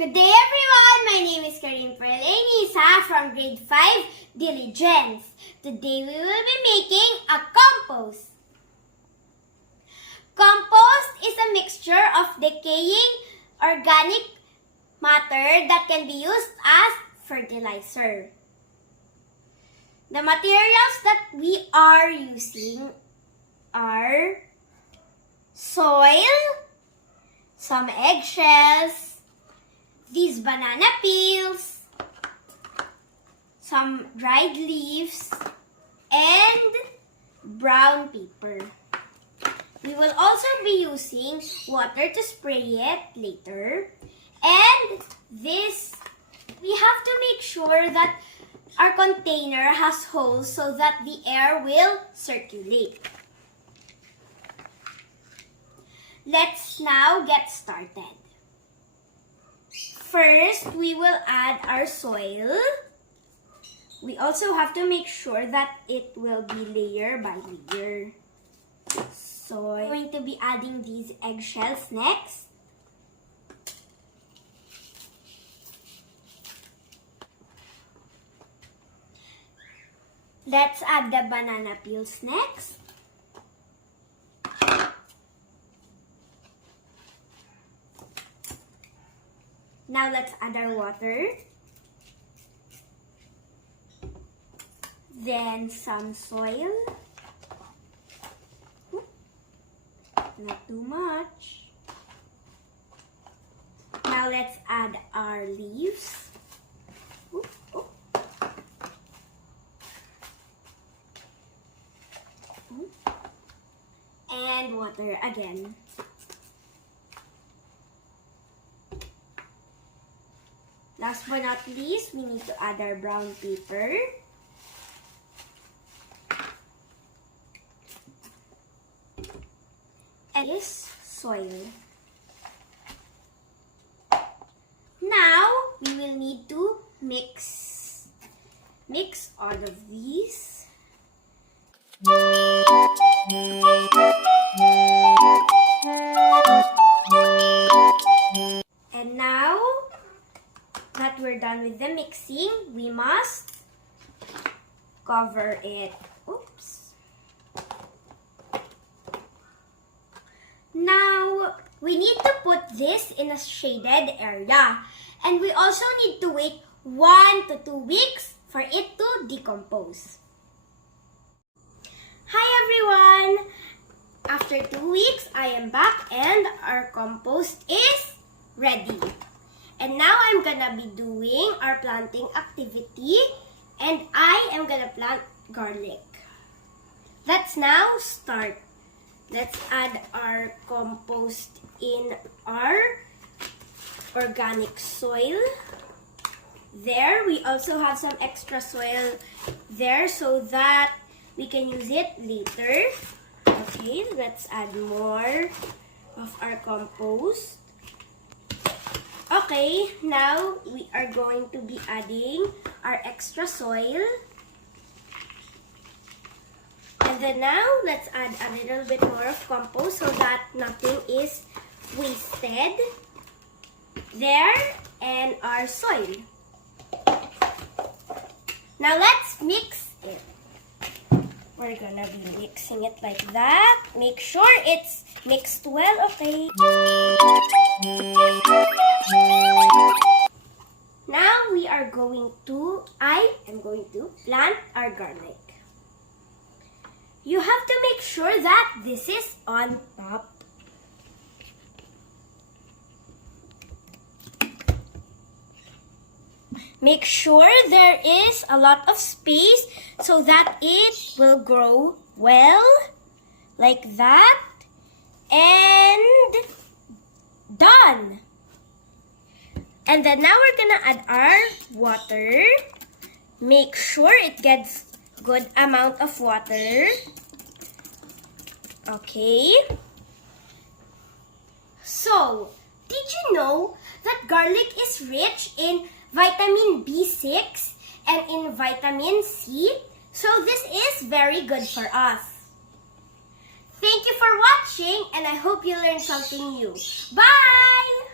Good day everyone! My name is Karin Perlenisa from grade 5 Diligence. Today we will be making a compost. Compost is a mixture of decaying organic matter that can be used as fertilizer. The materials that we are using are soil, some eggshells, these banana peels, some dried leaves, and brown paper. We will also be using water to spray it later. And this, we have to make sure that our container has holes so that the air will circulate. Let's now get started. First, we will add our soil. We also have to make sure that it will be layer by layer. So, I'm going to be adding these eggshells next. Let's add the banana peels next. Now let's add our water. Then some soil. Not too much. Now let's add our leaves. And water again. Last but not least, we need to add our brown paper. And this soil. Now, we will need to mix all of these. And now that we're done with the mixing, we must cover it. Oops. Now, we need to put this in a shaded area. And we also need to wait 1 to 2 weeks for it to decompose. Hi everyone! After 2 weeks, I am back and our compost is ready. And now I'm gonna be doing our planting activity, and I am gonna plant garlic. Let's now start. Let's add our compost in our organic soil. There, we also have some extra soil there so that we can use it later. Okay, let's add more of our compost. Okay, now we are going to be adding our extra soil. And then now, let's add a little bit more of compost so that nothing is wasted. There, and our soil. Now let's mix it. We're gonna be mixing it like that. Make sure it's mixed well, okay? Now I am going to plant our garlic. You have to make sure that this is on top. Make sure there is a lot of space so that it will grow well, like that, and done. And then now we're gonna add our water. Make sure it gets good amount of water. Okay. So, did you know that garlic is rich in vitamin B6 and in vitamin C? So this is very good for us. Thank you for watching, and I hope you learned something new. Bye!